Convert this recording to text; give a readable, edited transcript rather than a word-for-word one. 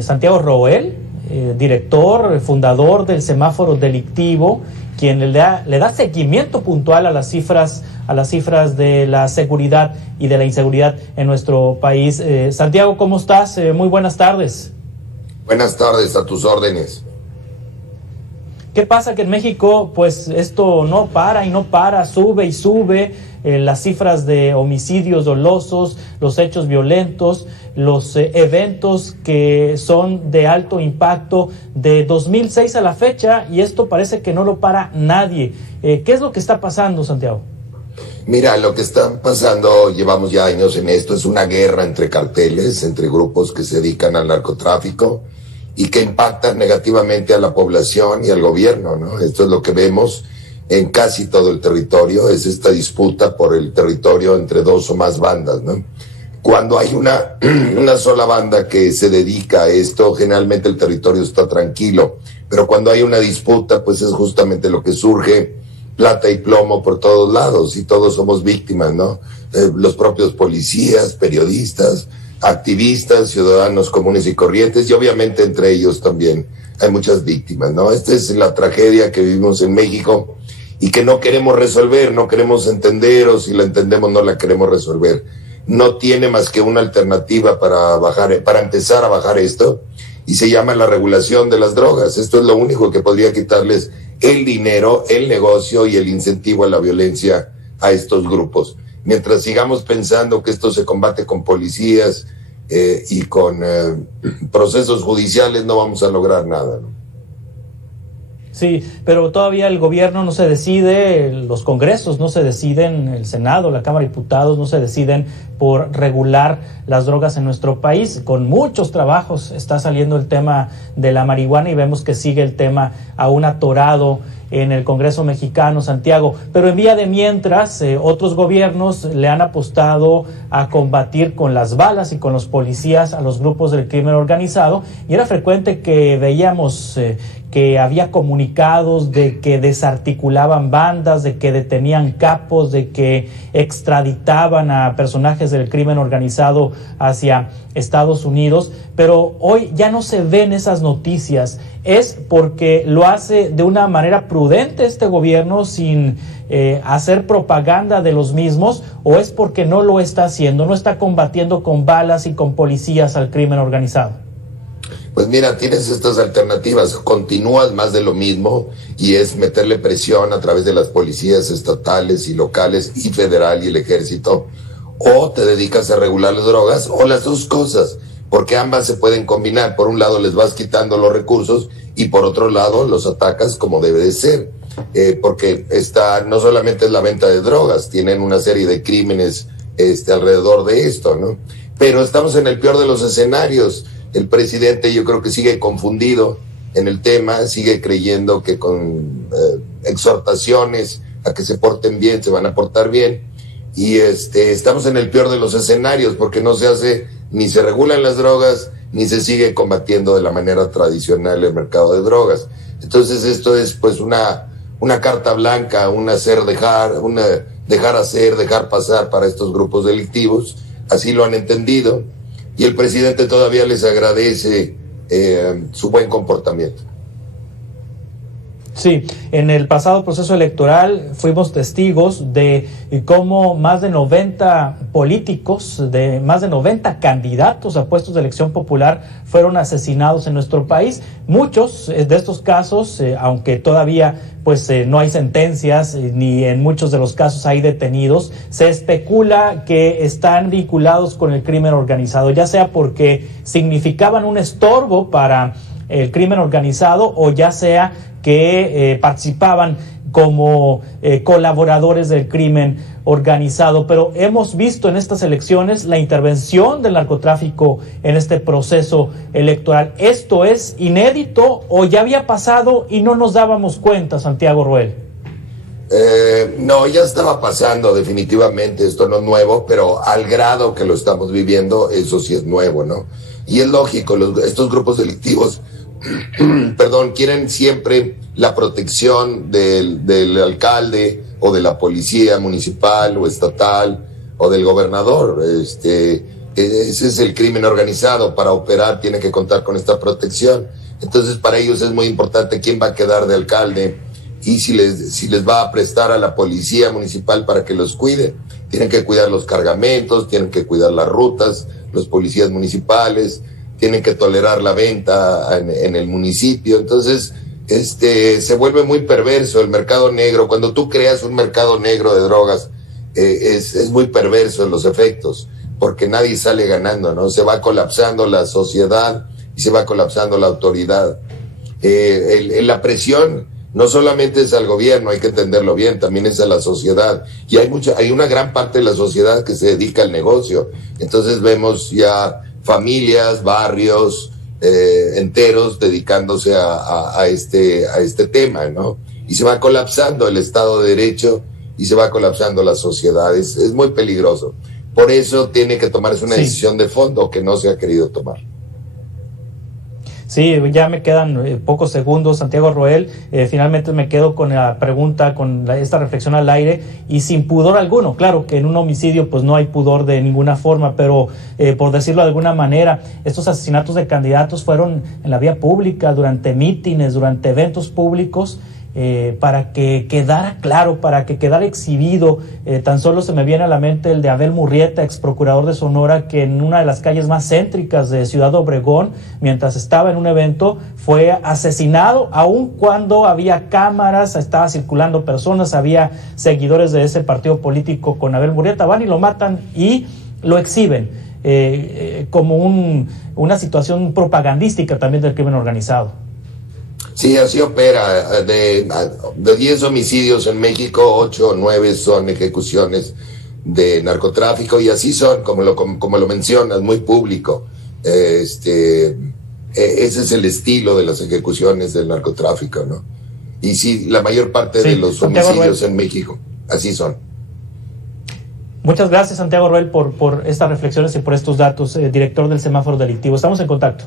Santiago Roel, director, fundador del semáforo delictivo, quien le da seguimiento puntual a las cifras de la seguridad y de la inseguridad en nuestro país. Santiago, ¿cómo estás? Muy buenas tardes. Buenas tardes, a tus órdenes. ¿Qué pasa? Que en México, pues esto no para y no para, sube y sube las cifras de homicidios dolosos, los hechos violentos, los eventos que son de alto impacto de 2006 a la fecha, y esto parece que no lo para nadie. ¿Qué es lo que está pasando, Santiago? Mira, lo que está pasando, llevamos ya años en esto, es una guerra entre carteles, entre grupos que se dedican al narcotráfico y que impactan negativamente a la población y al gobierno, ¿no? Esto es lo que vemos en casi todo el territorio, es esta disputa por el territorio entre dos o más bandas, ¿no? Cuando hay una sola banda que se dedica a esto, generalmente el territorio está tranquilo, pero cuando hay una disputa, pues es justamente lo que surge, plata y plomo por todos lados, y todos somos víctimas, ¿no? Los propios policías, periodistas, activistas, ciudadanos comunes y corrientes, y obviamente entre ellos también hay muchas víctimas, ¿no? Esta es la tragedia que vivimos en México y que no queremos resolver, no queremos entender, o si la entendemos no la queremos resolver. No tiene más que una alternativa para empezar a bajar esto, y se llama la regulación de las drogas. Esto es lo único que podría quitarles el dinero, el negocio y el incentivo a la violencia a estos grupos. Mientras sigamos pensando que esto se combate con policías y con procesos judiciales, no vamos a lograr nada, ¿no? Sí, pero todavía el gobierno no se decide, los congresos no se deciden, el Senado, la Cámara de Diputados no se deciden por regular las drogas en nuestro país. Con muchos trabajos está saliendo el tema de la marihuana y vemos que sigue el tema aún atorado en el Congreso mexicano, Santiago. Pero en vía de mientras, otros gobiernos le han apostado a combatir con las balas y con los policías a los grupos del crimen organizado, y era frecuente que veíamos que había comunicados de que desarticulaban bandas, de que detenían capos, de que extraditaban a personajes del crimen organizado hacia Estados Unidos, pero hoy ya no se ven esas noticias. ¿Es porque lo hace de una manera prudente este gobierno sin hacer propaganda de los mismos, o es porque no lo está haciendo, no está combatiendo con balas y con policías al crimen organizado? Pues mira, tienes estas alternativas, continúas más de lo mismo, y es meterle presión a través de las policías estatales y locales y federal y el ejército, o te dedicas a regular las drogas, o las dos cosas, porque ambas se pueden combinar. Por un lado les vas quitando los recursos y por otro lado los atacas como debe de ser, porque no solamente es la venta de drogas, tienen una serie de crímenes alrededor de esto, ¿no? Pero estamos en el peor de los escenarios. El presidente, yo creo que sigue confundido en el tema, sigue creyendo que con exhortaciones a que se porten bien, se van a portar bien, y estamos en el peor de los escenarios, porque no se hace, ni se regulan las drogas, ni se sigue combatiendo de la manera tradicional el mercado de drogas. Entonces esto es pues una carta blanca, dejar hacer, dejar pasar para estos grupos delictivos, así lo han entendido, y el presidente todavía les agradece su buen comportamiento. Sí, en el pasado proceso electoral fuimos testigos de cómo más de 90 políticos, de más de 90 candidatos a puestos de elección popular fueron asesinados en nuestro país. Muchos de estos casos, aunque todavía no hay sentencias, ni en muchos de los casos hay detenidos, se especula que están vinculados con el crimen organizado, ya sea porque significaban un estorbo para el crimen organizado, o ya sea que participaban como colaboradores del crimen organizado. Pero hemos visto en estas elecciones la intervención del narcotráfico en este proceso electoral. ¿Esto es inédito o ya había pasado y no nos dábamos cuenta, Santiago Roel? No, ya estaba pasando definitivamente, esto no es nuevo, pero al grado que lo estamos viviendo, eso sí es nuevo, ¿no? Y es lógico, estos grupos delictivos quieren siempre la protección del alcalde o de la policía municipal o estatal o del gobernador. Ese es el crimen organizado. Para operar tiene que contar con esta protección. Entonces, para ellos es muy importante quién va a quedar de alcalde y si les va a prestar a la policía municipal para que los cuide. Tienen que cuidar los cargamentos, tienen que cuidar las rutas, los policías municipales, tienen que tolerar la venta en el municipio. Entonces, se vuelve muy perverso el mercado negro. Cuando tú creas un mercado negro de drogas, es muy perverso en los efectos, porque nadie sale ganando, ¿no? Se va colapsando la sociedad y se va colapsando la autoridad. La presión no solamente es al gobierno, hay que entenderlo bien, también es a la sociedad. Y hay una gran parte de la sociedad que se dedica al negocio. Entonces vemos ya familias, barrios enteros dedicándose a este tema, ¿no? Y se va colapsando el Estado de Derecho y se va colapsando la sociedad. Es muy peligroso. Por eso tiene que tomarse una decisión de fondo que no se ha querido tomar. Sí, ya me quedan pocos segundos, Santiago Roel. Finalmente me quedo con la pregunta, esta reflexión al aire y sin pudor alguno. Claro que en un homicidio pues no hay pudor de ninguna forma, pero por decirlo de alguna manera, estos asesinatos de candidatos fueron en la vía pública, durante mítines, durante eventos públicos, para que quedara claro, para que quedara exhibido. Tan solo se me viene a la mente el de Abel Murrieta, ex procurador de Sonora, que en una de las calles más céntricas de Ciudad Obregón, mientras estaba en un evento, fue asesinado, aun cuando había cámaras, estaba circulando personas, había seguidores de ese partido político con Abel Murrieta. Van y lo matan y lo exhiben como una situación propagandística también del crimen organizado. Sí, así opera. De 10 homicidios en México, 8 o 9 son ejecuciones de narcotráfico, y así son, como lo mencionas, muy público. Ese es el estilo de las ejecuciones del narcotráfico, ¿no? Y sí, la mayor parte de los homicidios en México, así son. Muchas gracias, Santiago Roel, por estas reflexiones y por estos datos, director del Semáforo Delictivo. Estamos en contacto.